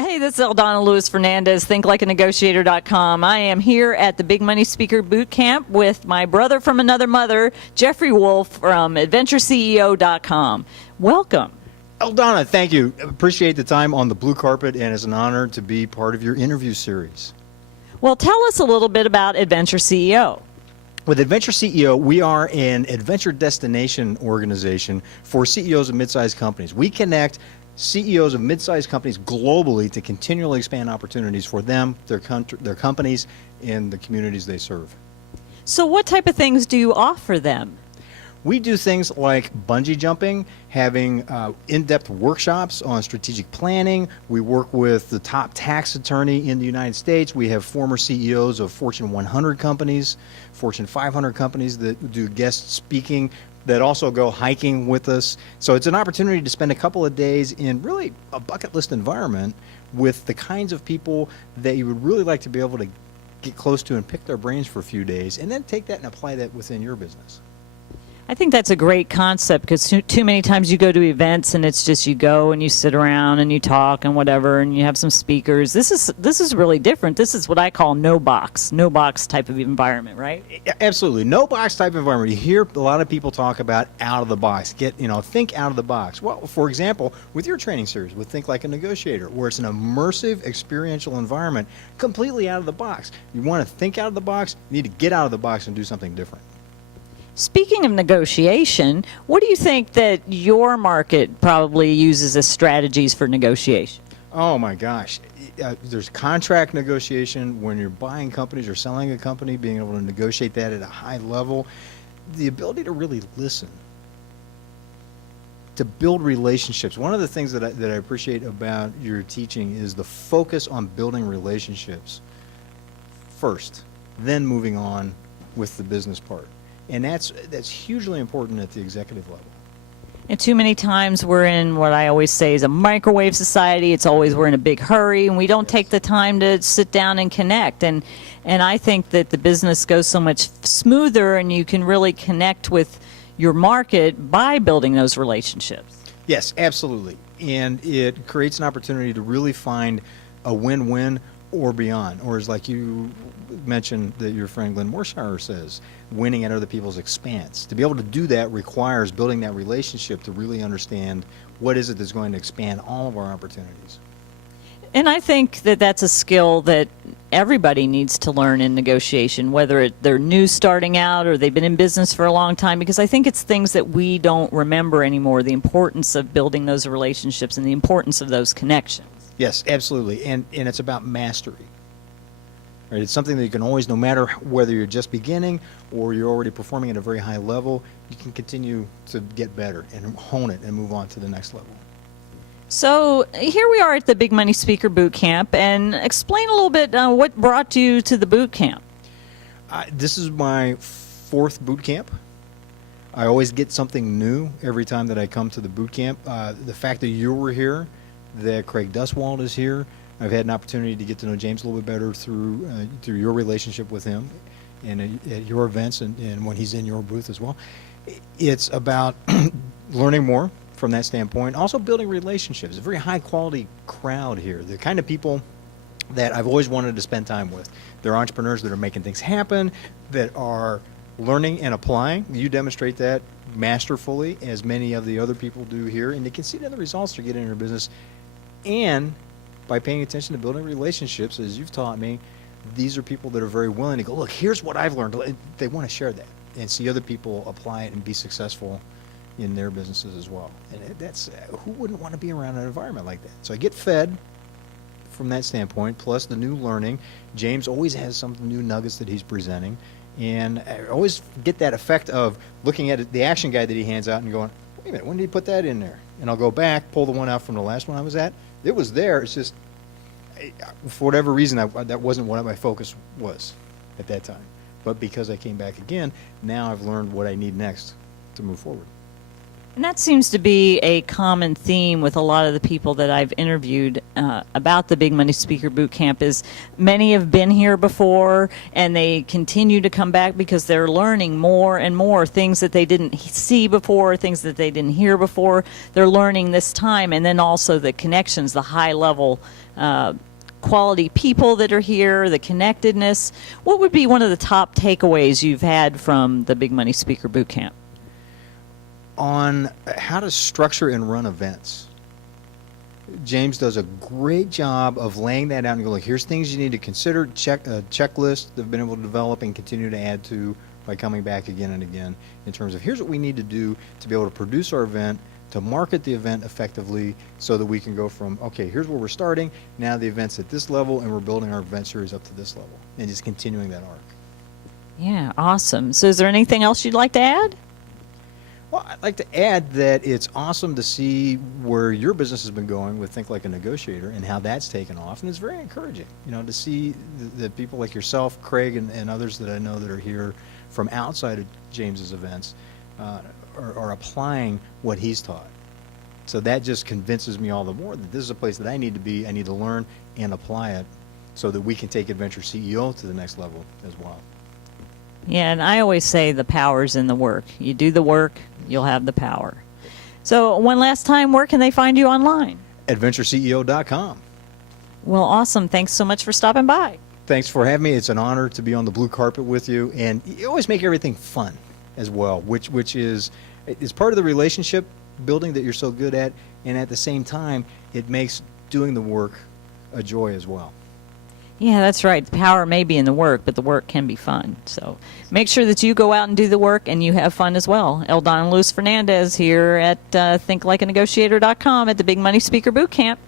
Hey, this is Eldonna Fernandez, thinklikeanegotiator.com. I am here at the Big Money Speaker Boot Camp with my brother from another mother, Jeffrey Wolfe from AdventureCEO.com. Welcome. Eldonna, thank you. Appreciate the time on the blue carpet, and it's an honor to be part of your interview series. Well, tell us a little bit about Adventure CEO. With Adventure CEO, we are an adventure destination organization for CEOs of mid-sized companies. We connect CEOs of mid-sized companies globally to continually expand opportunities for them, their companies, and the communities they serve. So what type of things do you offer them? We do things like bungee jumping, having in-depth workshops on strategic planning. We work with the top tax attorney in the United States. We have former CEOs of Fortune 100 companies, Fortune 500 companies that do guest speaking, that also go hiking with us. So it's an opportunity to spend a couple of days in really a bucket list environment with the kinds of people that you would really like to be able to get close to and pick their brains for a few days, and then take that and apply that within your business. I think that's a great concept because too many times you go to events and it's just you go and you sit around and you talk and whatever and you have some speakers. This is really different. This is what I call no box type of environment, right? Absolutely. No box type environment. You hear a lot of people talk about out of the box. Think out of the box. Well, for example, with your training series, with Think Like a Negotiator, where it's an immersive experiential environment completely out of the box. You want to think out of the box, you need to get out of the box and do something different. Speaking of negotiation, what do you think that your market probably uses as strategies for negotiation? Oh my gosh. There's contract negotiation when you're buying companies or selling a company, being able to negotiate that at a high level. The ability to really listen, to build relationships. One of the things that I appreciate about your teaching is the focus on building relationships first, then moving on with the business part. And that's hugely important at the executive level. And too many times we're in what I always say is a microwave society. It's always we're in a big hurry and we don't take the time to sit down and connect. And I think that the business goes so much smoother and you can really connect with your market by building those relationships. Yes, absolutely. And it creates an opportunity to really find a win-win or beyond. Or as like you mentioned that your friend Glenn Morshire says, winning at other people's expense. To be able to do that requires building that relationship to really understand what is it that's going to expand all of our opportunities. And I think that that's a skill that everybody needs to learn in negotiation, whether they're new starting out or they've been in business for a long time, because I think it's things that we don't remember anymore, the importance of building those relationships and the importance of those connections. Yes, absolutely. And it's about mastery. Right? It's something that you can always, no matter whether you're just beginning or you're already performing at a very high level, you can continue to get better and hone it and move on to the next level. So here we are at the Big Money Speaker Boot Camp, and explain a little bit what brought you to the boot camp. This is my fourth boot camp. I always get something new every time that I come to the boot camp. The fact that you were here, that Craig Duswald is here, I've had an opportunity to get to know James a little bit better through your relationship with him and at your events and when he's in your booth as well. It's about learning more from that standpoint, also building relationships. A very high quality crowd here, the kind of people that I've always wanted to spend time with. They're entrepreneurs that are making things happen, that are learning and applying. You demonstrate that masterfully, as many of the other people do here, and they can see the results they're getting in their business. And by paying attention to building relationships, as you've taught me, these are people that are very willing to go, look, here's what I've learned. They want to share that and see other people apply it and be successful in their businesses as well. And that's who wouldn't want to be around an environment like that? So I get fed from that standpoint, plus the new learning. James always has some new nuggets that he's presenting. And I always get that effect of looking at the action guide that he hands out and going, wait a minute, when did he put that in there? And I'll go back, pull the one out from the last one I was at. It was there. It's just, for whatever reason, that wasn't what my focus was at that time. But because I came back again, now I've learned what I need next to move forward. And that seems to be a common theme with a lot of the people that I've interviewed about the Big Money Speaker Boot Camp is many have been here before and they continue to come back because they're learning more and more things that they didn't see before, things that they didn't hear before. They're learning this time, and then also the connections, the high level quality people that are here, the connectedness. What would be one of the top takeaways you've had from the Big Money Speaker Boot Camp? On how to structure and run events. James does a great job of laying that out and go, like, here's things you need to consider, checklist they've been able to develop and continue to add to by coming back again and again in terms of here's what we need to do to be able to produce our event, to market the event effectively so that we can go from, okay, here's where we're starting, now the event's at this level and we're building our event series up to this level and just continuing that arc. Yeah, awesome. So is there anything else you'd like to add? Well, I'd like to add that it's awesome to see where your business has been going with Think Like a Negotiator and how that's taken off. And it's very encouraging, you know, to see the people like yourself, Craig, and others that I know that are here from outside of James's events are applying what he's taught. So that just convinces me all the more that this is a place that I need to be. I need to learn and apply it so that we can take Adventure CEO to the next level as well. Yeah, and I always say the power's in the work. You do the work, you'll have the power. So one last time, where can they find you online? AdventureCEO.com. Well, awesome. Thanks so much for stopping by. Thanks for having me. It's an honor to be on the blue carpet with you, and you always make everything fun as well, which is part of the relationship building that you're so good at, and at the same time, it makes doing the work a joy as well. Yeah, that's right. The power may be in the work, but the work can be fun. So make sure that you go out and do the work and you have fun as well. Eldonna Fernandez here at thinklikeanegotiator.com at the Big Money Speaker Boot Camp.